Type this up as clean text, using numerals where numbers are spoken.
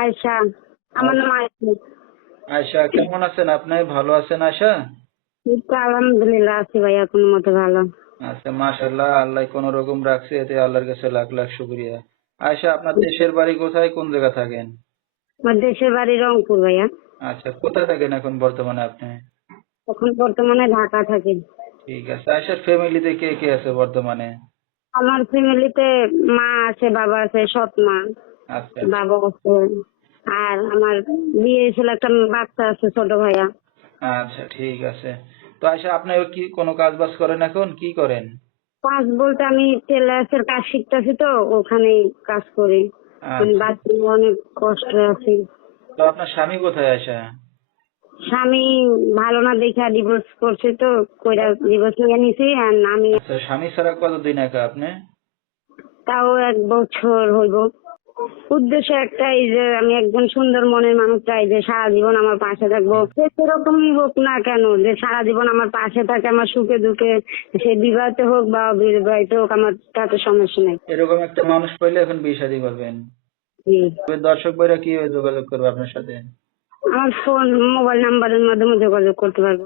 আয়শা। আমার নাম আয়শা। আয়শা, কেমন আছেন আপনি? ভালো আছেন আয়শা? এই তো আলহামদুলিল্লাহ আছি ভাইয়া, কোনো মতে ভালো। আচ্ছা, মাশাআল্লাহ, আল্লাহ কোন রকম রাখছে, এতে আল্লাহর কাছে লাখ লাখ শুকরিয়া। আয়শা, আপনার দেশের বাড়ি কোথায়, কোন জায়গা থাকেন? আমার দেশের বাড়ি রংপুর ভাইয়া। আচ্ছা, কোথায় থাকেন এখন বর্তমানে আপনি? এখন বর্তমানে ঢাকা থাকি। ঠিক আছে। আয়শার ফ্যামিলিতে কে কে আছে বর্তমানে? আমার ফ্যামিলিতে মা আছে, বাবা আছে, সৎ মা, আচ্ছা বাবা আছে। আর আমার বিয়ে ছিল, একটা বাচ্চা আছে, ছোট ভাইয়া। আচ্ছা, ঠিক আছে। তো আয়শা, আপনি কি কোনো কাজ বাজ করেন, এখন কি করেন? কাজ বলতে আমি টেলার্সের কাজ শিখতেছি, তো ওখানেই কাজ করি। মানে আচ্ছা, বাচ্চা নিয়ে অনেক কষ্ট আছি। তো আপনার স্বামী কোথায় আয়শা? স্বামী ভালো না দেখা ডিভোর্স করছে, তো কইরা ডিভোর্স নিয়ে নিছি। আর আমি আচ্ছা, স্বামী ছাড়া কতদিন একা আপনি? তাও 1 বছর হইব। উদ্দেশ্য একটাই যে আমি একজন সুন্দর মনের মানুষ চাই, যে সারা জীবন আমার পাশে থাকবো। সে সেরকমই হোক না কেন, যে সারা জীবন আমার পাশে থাকে, আমার সুখে দুঃখে, সে বিবাহিত হোক বা অবিবাহিত হোক, আমার তাতে সমস্যা নাই। এরকম একটা মানুষ পাইলে এখন বিয়ে শাদী করবেন? জি। তবে দর্শক ভাইরা কিভাবে যোগাযোগ করবে আপনার সাথে? আমার ফোন মোবাইল নাম্বারের মাধ্যমে যোগাযোগ করতে পারবো।